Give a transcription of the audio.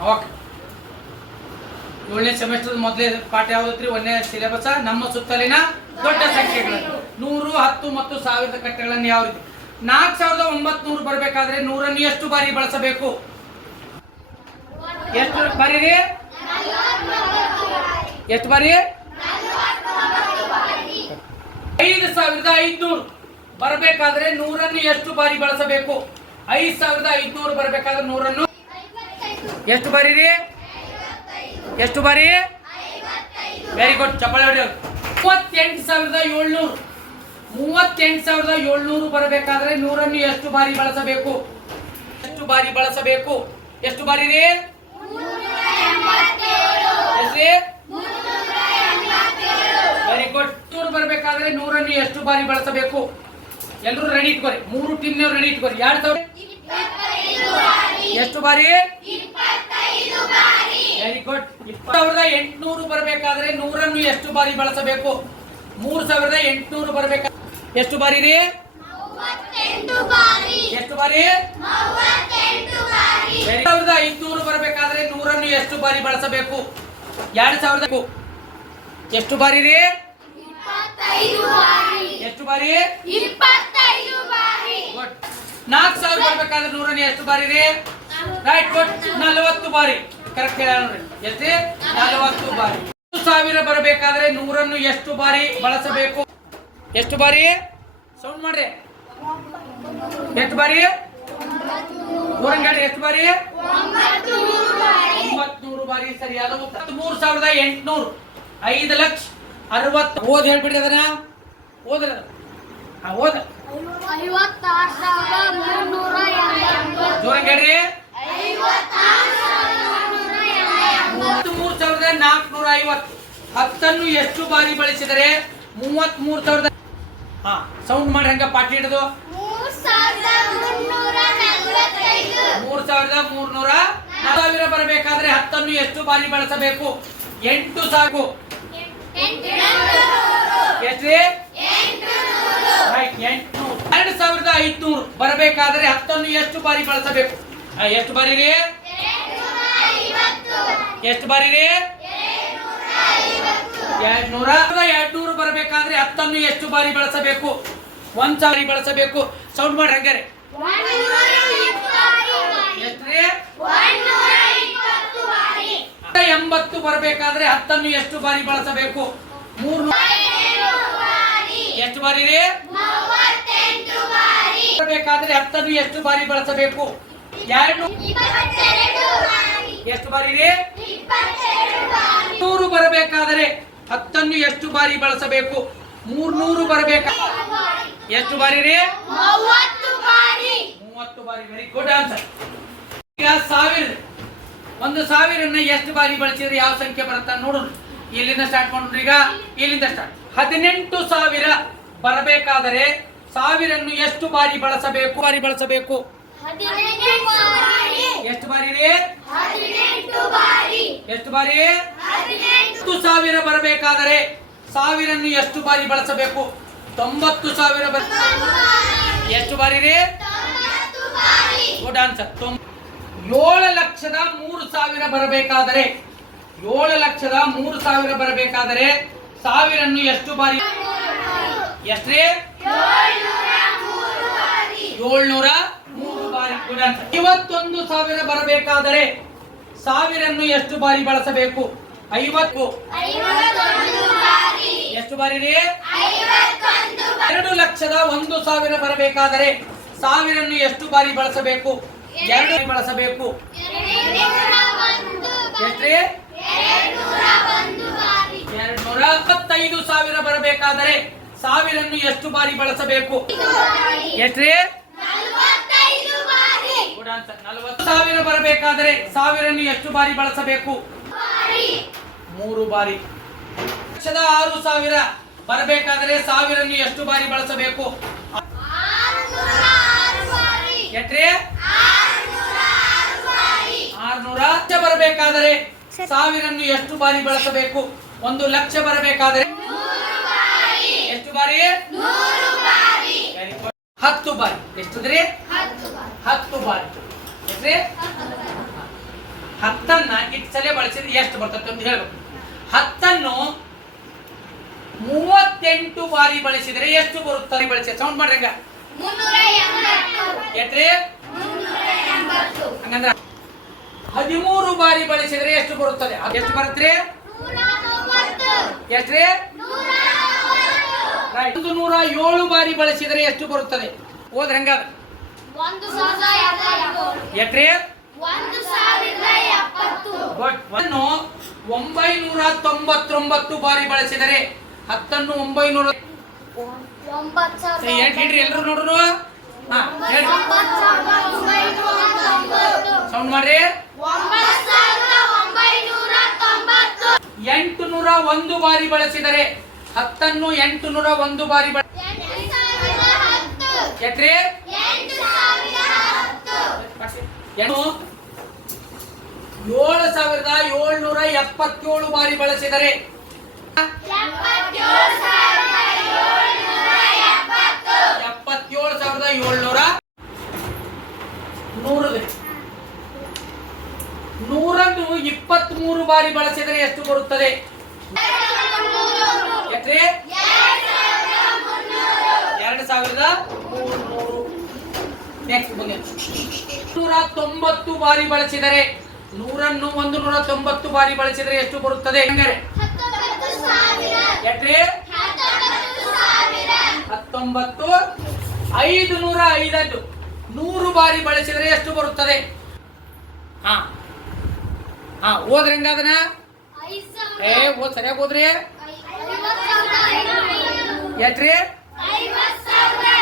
ಅವಾಗ 7ನೇ ಸೆಮಿಸ್ಟರ್ ಮೊದಲೇ ಪಾಠ ಯಾವ್ದತ್ರಿ? 1ನೇ ಸಿಲೆಬಸ್ ನಮ್ಮ ಸುತ್ತಲಿನ ದೊಡ್ಡ ಸಂಖ್ಯೆಗಳು 100, 10 ಮತ್ತು 1000 ಕಟ್ಟೆಗಳನ್ನು ಯಾವ ರೀತಿ 4900 ಬರಬೇಕಾದ್ರೆ 100 ಎಷ್ಟು ಬಾರಿ ಬಳಸಬೇಕು? ಎಷ್ಟು ಬಾರಿ? ಎಷ್ಟು ಬಾರಿ? 5500 ಬರಬೇಕಾದ್ರೆ 100 ಎಷ್ಟು ಬಾರಿ ಬಳಸಬೇಕು? 5500 ಬರಬೇಕಾದ್ರೆ 100 ಎಷ್ಟು ಬಾರಿ ರೀ? ಎಷ್ಟು ಬಾರಿ? ವೆರಿ ಗುಡ್, ಚಪ್ಪಾಳೆ ಹೊಡಿ. 38700 ಬರಬೇಕಾದ್ರೆ 100 ಎಷ್ಟು ಬಾರಿ ಬಳಸಬೇಕು? ಎಷ್ಟು ಬಾರಿ ಬಳಸಬೇಕು? ಎಷ್ಟು ಬಾರಿ ರೀ? Very good. 100 ಬರಬೇಕಾದ್ರೆ 100 ಎಷ್ಟು ಬಾರಿ ಬಳಸಬೇಕು? ಎಲ್ಲರೂ ರೆಡಿ ಇಟ್ಕೋರಿ, 3 ಟೀಮ್ನವ್ರು ರೆಡಿ ಇಟ್ಕೋರಿ. 2000 ಎಷ್ಟು ಬಾರಿ? Very good. 20800 ಬರಬೇಕಾದ್ರೆ 100 ಎಷ್ಟು ಬಾರಿ ಬಳಸಬೇಕು? 3800 ಬರಬೇಕಾದ್ರೆ ಎಷ್ಟು ಬಾರಿ ರೀ? ಎಷ್ಟು ಬಾರಿ? 2500 ಬರಬೇಕಾದ್ರೆ 100 ಎಷ್ಟು ಬಾರಿ ಬಳಸಬೇಕು? 2000 ಎಷ್ಟು ಬಾರಿ ರೀ? ಎಷ್ಟು ಬಾರಿ? 4000 ಬರಬೇಕಾದ್ರೆ 100 ಎಷ್ಟು ಬಾರಿ ರೀ? Right, good. 40 ಬಾರಿ. ಕರೆಕ್ಟ್ ಹೇಳ ನೋಡ್ರಿ. ಎಷ್ಟು? 40 ಬಾರಿ. 1000 ಬರಬೇಕಾದ್ರೆ 100 ಎಷ್ಟು ಬಾರಿ ಬಳಸಬೇಕು? ಎಷ್ಟು ಬಾರಿ? ಸೌಂಡ್ ಮಾಡ್ರಿ. ಎಷ್ಟು ಬಾರಿ? 100 ಎಷ್ಟು ಬಾರಿ? 900 ಬಾರಿ. ಸರಿಯಾದ ಉತ್ತರ 3800. 5,60,000. ಓದ್ ಹೇಳ್ಬಿಡಿ ಅದನ್ನ. ಓದ್ರ ಓದ. 56,380. ಹೇಳ್ರಿ. 33,450. 10 ಎಷ್ಟು ಬಾರಿ ಬಳಸಿದರೆ 33,000? ಹಾ, ಸೌಂಡ್ ಮಾಡಿ. ಹಂಗ ಪಾಟಿ ಹಿಡಿದು 3,340 ಬರಬೇಕಾದ್ರೆ 10 ಎಷ್ಟು ಬಾರಿ ಬಳಸಬೇಕು? 8 ಸಾಕು. ಎಷ್ಟು? 2,500 ಬರಬೇಕಾದ್ರೆ 10 ಎಷ್ಟು ಬಾರಿ ಬಳಸಬೇಕು? ಎಷ್ಟು ಬಾರಿ ರೀ? ಎಷ್ಟು ಬಾರಿ ರೀ? 200 ಬರಬೇಕಾದ್ರೆ 10 ಎಷ್ಟು ಬಾರಿ ಬಳಸಬೇಕು? 1000 ಬಳಸಬೇಕು. ಸೌಂಡ್ ಮಾಡಿ ಹಂಗಾರೆ. ಎಷ್ಟ್ರಿ? 80 ಬರಬೇಕಾದ್ರೆ 10 ಎಷ್ಟು ಬಾರಿ ಬಳಸಬೇಕು? 300 ಎಷ್ಟು ಬಾರಿ ರೀ? ಬರಬೇಕಾದ್ರೆ 10 ಎಷ್ಟು ಬಾರಿ ಬಳಸಬೇಕು? 200 ಎಷ್ಟು ಬಾರಿ ರೀ? 100 ಬರಬೇಕಾದರೆ 10 ಎಷ್ಟು ಬಾರಿ ಬಳಸಬೇಕು? 300 ಬರಬೇಕಾದ್ರೆ ಎಷ್ಟು ಬಾರಿ ರೀ? 30 ಬಾರಿ. Very good answer. ಈಗ 1000, 1000 ಎಷ್ಟು ಬಾರಿ ಬಳಸಿದ್ರೆ ಯಾವ ಸಂಖ್ಯೆ ಬರುತ್ತಾ ನೋಡೋಣ. ಇಲ್ಲಿಂದ ಸ್ಟಾರ್ಟ್ ಮಾಡೋಣ. ಈಗ ಇಲ್ಲಿಂದ ಸ್ಟಾರ್ಟ್. 18,000 ಬರಬೇಕಾದರೆ 1000 ಎಷ್ಟು ಬಾರಿ ಬಳಸಬೇಕು? ಎಷ್ಟು ಬಾರಿ ರೀ? ಎಷ್ಟು ಬಾರಿ? 10,000 ಬರಬೇಕಾದರೆ 1000 ಎಷ್ಟು ಬಾರಿ ಬಳಸಬೇಕು? 90,000 ಎಷ್ಟು ಬಾರಿ ರೀ? Good answer. 7,03,000 ಬರಬೇಕಾದರೆ 7,03,000 ಬರಬೇಕಾದರೆ 1000 ಎಷ್ಟು ಬಾರಿ? ಎಷ್ಟ್ರಿ? 703 ಬಾರಿ. Good answer. 51,000 ಬರಬೇಕಾದರೆ 1000 ಎಷ್ಟು ಬಾರಿ ಬಳಸಬೇಕು? 50 ಎಷ್ಟು ಬಾರಿ ರೀ? 2,01,000 ಬರಬೇಕಾದರೆ 1000 ಎಷ್ಟು ಬಾರಿ ಬಳಸಬೇಕು? 2 ಬಳಸಬೇಕು. ಎಷ್ಟ್ರಿ? 225,000 ಬರಬೇಕಾದರೆ 1000 ಎಷ್ಟು ಬಾರಿ ಬಳಸಬೇಕು? ಎಷ್ಟ್ರಿ? 40,000 ಬರಬೇಕಾದರೆ 1000 ಎಷ್ಟು ಬಾರಿ ಬಳಸಬೇಕು? 3 ಬಾರಿ. 6,000 ಬರಬೇಕಾದರೆ 1000 ಎಷ್ಟು ಬಾರಿ ಬಳಸಬೇಕು? ಎಷ್ಟ್ರಿ? 600 ಬರಬೇಕಾದರೆ 1000 ಎಷ್ಟು ಬಾರಿ ಬಳಸಬೇಕು? 1,00,000 ಬರಬೇಕಾದರೆ ಎಷ್ಟು ಬಾರಿ? 10 ಬಾರಿ. ಎಷ್ಟಿದ್ರಿ? 10 ಬಾರಿ. ಎಷ್ಟ್ರಿ? 10 ಇಷ್ಟು ಸಲ ಬಳಸಿದ್ರೆ ಎಷ್ಟು ಬರ್ತದೆ ಅಂತ ಹೇಳ್ಬೇಕು. 10 38 ಬಾರಿ ಬಳಸಿದರೆ ಎಷ್ಟು ಬರುತ್ತದೆ? ಬಳಸಿ ಸೌಂಡ್ ಮಾಡ್ರಿ. ಹಂಗ 380 ಎಟ್ರಿ 380 ಹಂಗಂದ್ರ 13 ಬಾರಿ ಬಳಸಿದರೆ ಎಷ್ಟು ಬರುತ್ತದೆ? ಎಷ್ಟು ಬರುತ್ತ್ರಿ? 190 ಎಷ್ಟ್ರಿ? 107 ಬಾರಿ ಬಳಸಿದರೆ ಎಷ್ಟು ಬರುತ್ತದೆ? ಓದ್ರಿ ಹಂಗ 1070 ಎಟ್ರಿ? 1070 999 ಬಾರಿ ಬಳಸಿದರೆ 10 900 ಹೇಳ್ರಿ ಎಲ್ರು ನೋಡ್ರು. ಹಾ ಹೇಳಿ ಸೌಂಡ್ ಮಾಡ್ರಿ. 801 ಬಾರಿ ಬಳಸಿದರೆ 10 801 ಬಾರಿ ಎಟ್ರಿ? 7777 ಬಾರಿ ಬಳಸಿದರೆ 77,700 100 23 ಬಾರಿ ಬಳಸಿದರೆ ಎಷ್ಟು ಬರುತ್ತದೆ? ಎಟ್ರಿ? 2300. ನೆಕ್ಸ್ಟ್ ಬನ್ನಿ. 190 ಬಾರಿ ಬಳಸಿದರೆ 190 ಬಾರಿ ಬಳಸಿದರೆ ಎಷ್ಟು ಬರುತ್ತದೆ? ಎಟ್ರಿ? 19 505 100 ಬಾರಿ ಬಳಸಿದರೆ ಎಷ್ಟು ಬರುತ್ತದೆ? ಹಾ ಹಾ ಓದ್ರಿ ಹಂಗ ಅದನ್ನ. ಓದ್ ಸರಿಯಾಗಿ ಓದ್ರಿ. ಎಟ್ರಿ? 50,000